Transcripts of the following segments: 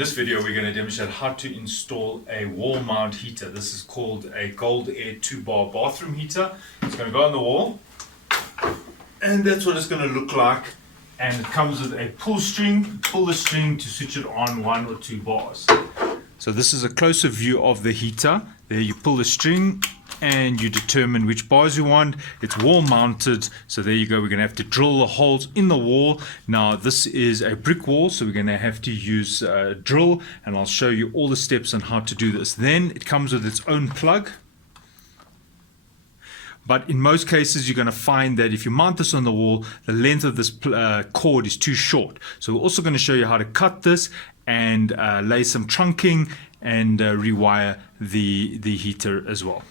this video we're going to demonstrate how to install a wall mount heater. This is called a Goldair 2-bar bathroom heater. It's going to go on the wall and that's what it's going to look like, and it comes with a pull string. Pull the string to switch it on 1 or 2 bars. So this is a closer view of the heater. There you pull the string and you determine which bars you want. It's wall mounted, so there you go. We're going to have to drill the holes in the wall. Now this is a brick wall, so we're going to have to use a drill, and I'll show you all the steps on how to do this. Then it comes with its own plug, but in most cases you're going to find that if you mount this on the wall, the length of this cord is too short. So we're also going to show you how to cut this and lay some trunking and rewire the heater as well.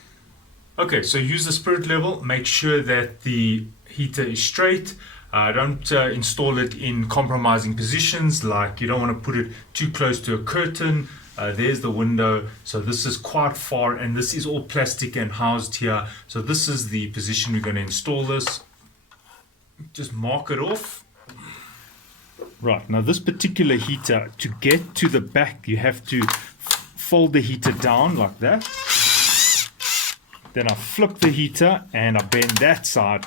Okay, so use the spirit level. Make sure that the heater is straight. Don't install it in compromising positions, like you don't want to put it too close to a curtain. There's the window, so this is quite far, and this is all plastic and housed here. So this is the position we're going to install this. Just mark it off. Right, now this particular heater, to get to the back, you have to fold the heater down like that. Then I flip the heater and I bend that side.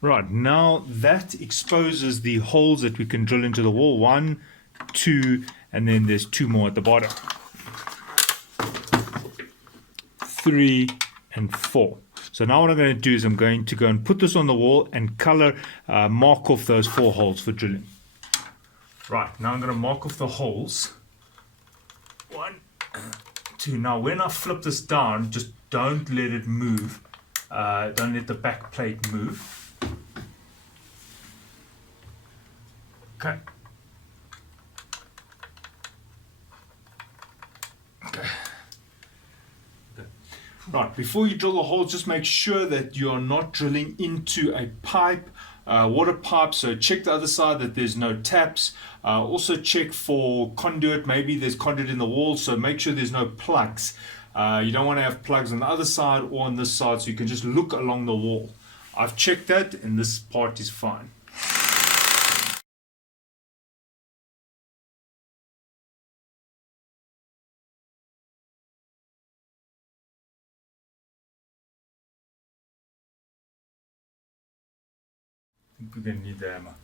Right, now that exposes the holes that we can drill into the wall. 1, 2, and then there's 2 more at the bottom. 3 and 4. So now what I'm going to do is I'm going to go and put this on the wall and color mark off those 4 holes for drilling. Right, now I'm going to mark off the holes. 1, 2. Now when I flip this down, just don't let it move. Don't let the back plate move. Okay. Right, before you drill the holes, just make sure that you are not drilling into a pipe, water pipe. So check the other side that there's no taps. Also check for conduit. Maybe there's conduit in the wall, so make sure there's no plugs. You don't want to have plugs on the other side or on this side, so you can just look along the wall. I've checked that and this part is fine. I think we're going to need the hammer.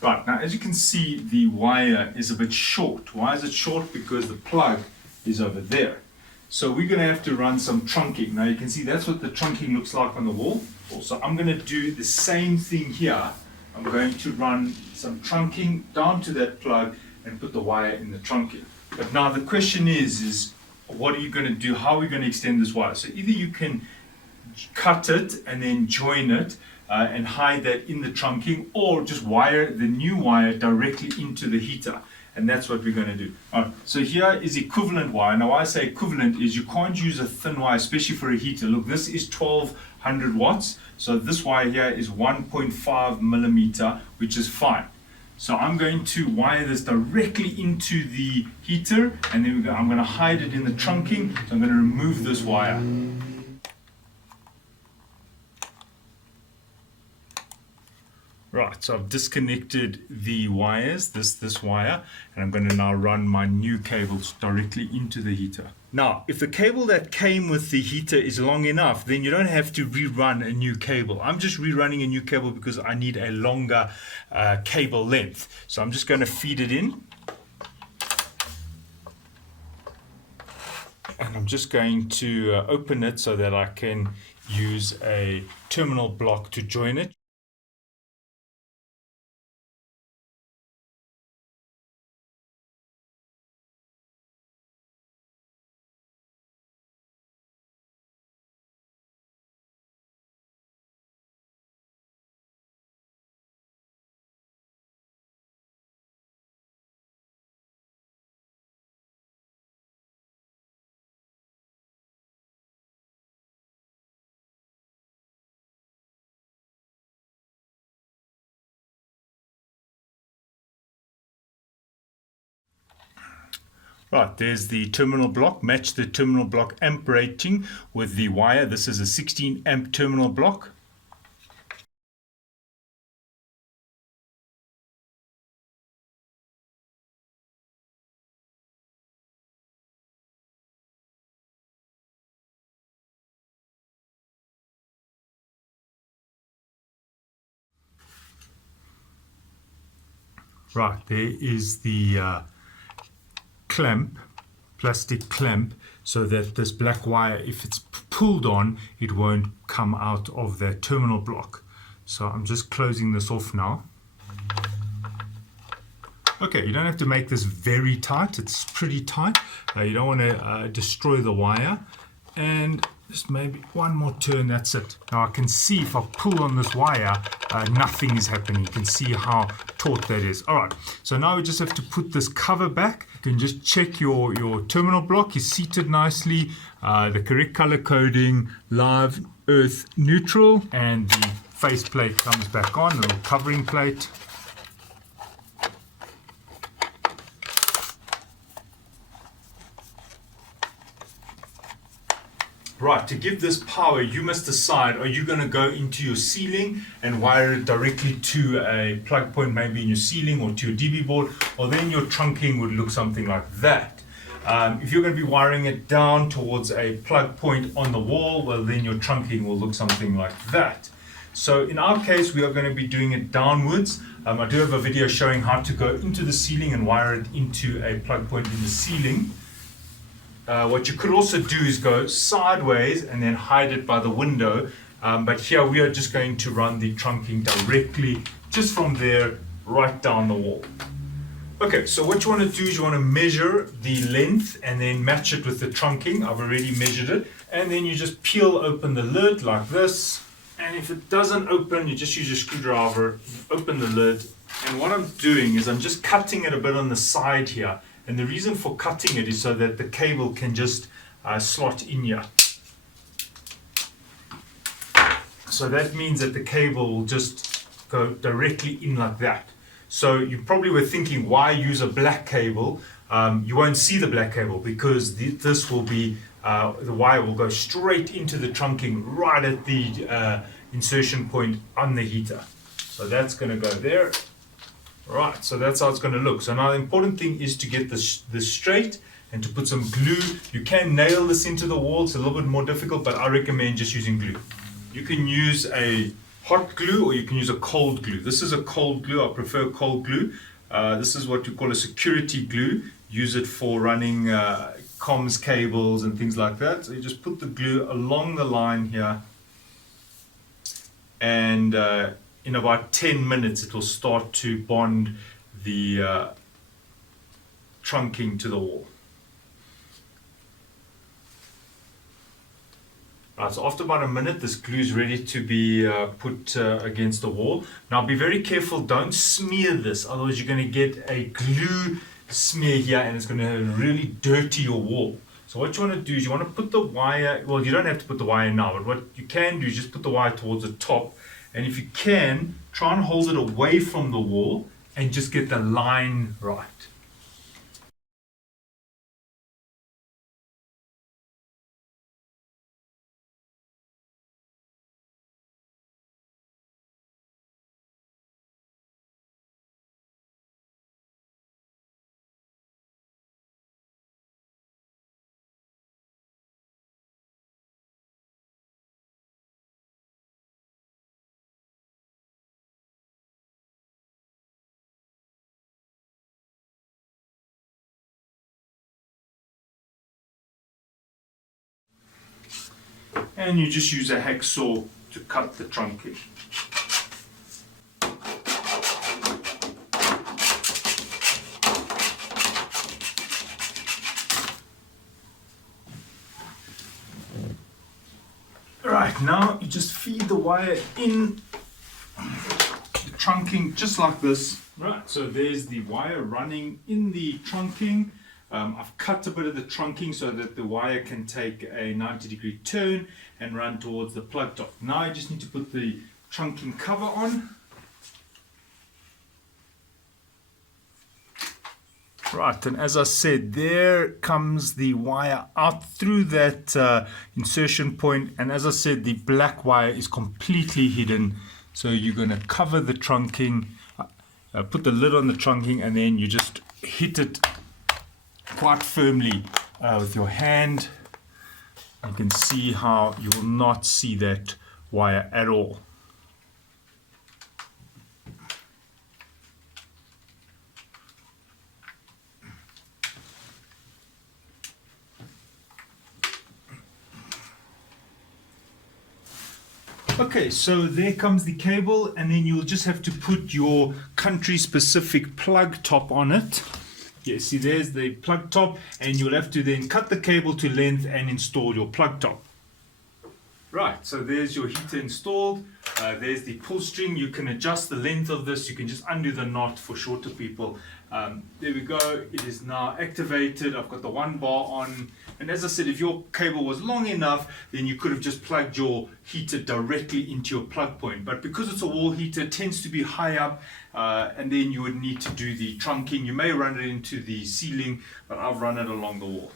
Right, now as you can see, the wire is a bit short. Why is it short? Because the plug is over there. So we're going to have to run some trunking. Now you can see that's what the trunking looks like on the wall. Also, I'm going to do the same thing here. I'm going to run some trunking down to that plug and put the wire in the trunking. But now the question is what are you going to do? How are we going to extend this wire? So either you can cut it and then join it and hide that in the trunking, or just wire the new wire directly into the heater, and that's what we're going to do. So here is equivalent wire. Now why I say equivalent is you can't use a thin wire, especially for a heater. Look, this is 1200 watts, so this wire here is 1.5 millimeter, which is fine. So I'm going to wire this directly into the heater, and then I'm going to hide it in the trunking. So I'm going to remove this wire. Right, Right, so I've disconnected the wires, this wire, and I'm going to now run my new cables directly into the heater. Now, if the cable that came with the heater is long enough, then you don't have to rerun a new cable. I'm just rerunning a new cable because I need a longer cable length. So I'm just going to feed it in. And I'm just going to open it so that I can use a terminal block to join it. Right, there's the terminal block. Match the terminal block amp rating with the wire. This is a 16 amp terminal block. Right, there is the clamp, plastic clamp, so that this black wire, if it's pulled on, it won't come out of that terminal block. So I'm just closing this off now. Okay, you don't have to make this very tight, it's pretty tight. You don't want to destroy the wire. And just maybe one more turn, that's it. Now I can see if I pull on this wire, nothing is happening. You can see how taut that is. All right, so now we just have to put this cover back. You can just check your terminal block is seated nicely, the correct color coding, live, earth, neutral, and the face plate comes back on, a little covering plate. Right, to give this power, you must decide, are you going to go into your ceiling and wire it directly to a plug point, maybe in your ceiling or to your DB board, or then your trunking would look something like that. If you're going to be wiring it down towards a plug point on the wall, well, then your trunking will look something like that. So in our case, we are going to be doing it downwards. I do have a video showing how to go into the ceiling and wire it into a plug point in the ceiling. What you could also do is go sideways and then hide it by the window. But here we are just going to run the trunking directly just from there right down the wall. Okay, so what you want to do is you want to measure the length and then match it with the trunking. I've already measured it. And then you just peel open the lid like this. And if it doesn't open, you just use your screwdriver, open the lid. And what I'm doing is I'm just cutting it a bit on the side here. And the reason for cutting it is so that the cable can just slot in here. So that means that the cable will just go directly in like that. So you probably were thinking, why use a black cable? You won't see the black cable because this will be, the wire will go straight into the trunking right at the insertion point on the heater. So that's going to go there. Right, so that's how it's going to look. So now the important thing is to get this straight and to put some glue. You can nail this into the wall. It's a little bit more difficult, but I recommend just using glue. You can use a hot glue or you can use a cold glue. This is a cold glue. I prefer cold glue. This is what we call a security glue. Use it for running comms cables and things like that. So you just put the glue along the line here, and in about 10 minutes it will start to bond the trunking to the wall. Right, so after about a minute this glue is ready to be put against the wall. Now be very careful, don't smear this, otherwise you're going to get a glue smear here and it's going to really dirty your wall. So what you want to do is you want to put the wire, well, you don't have to put the wire now, but what you can do is just put the wire towards the top. And if you can, try and hold it away from the wall and just get the line right. and you just use a hacksaw to cut the trunking. Right, now you just feed the wire in the trunking just like this. Right, so there's the wire running in the trunking. I've cut a bit of the trunking so that the wire can take a 90-degree turn and run towards the plug top. Now I just need to put the trunking cover on. Right, and as I said, there comes the wire out through that insertion point, and as I said, the black wire is completely hidden. So you're going to cover the trunking, put the lid on the trunking, and then you just hit it quite firmly with your hand. You can see how you will not see that wire at all. Okay, so there comes the cable, and then you'll just have to put your country specific plug top on it. Yeah, see there's the plug top, and you'll have to then cut the cable to length and install your plug top. Right, so there's your heater installed. There's the pull string. You can adjust the length of this. You can just undo the knot for shorter people. There we go. It is now activated. I've got the 1 bar on. And as I said, if your cable was long enough, then you could have just plugged your heater directly into your plug point. But because it's a wall heater, it tends to be high up, and then you would need to do the trunking. You may run it into the ceiling, but I've run it along the wall.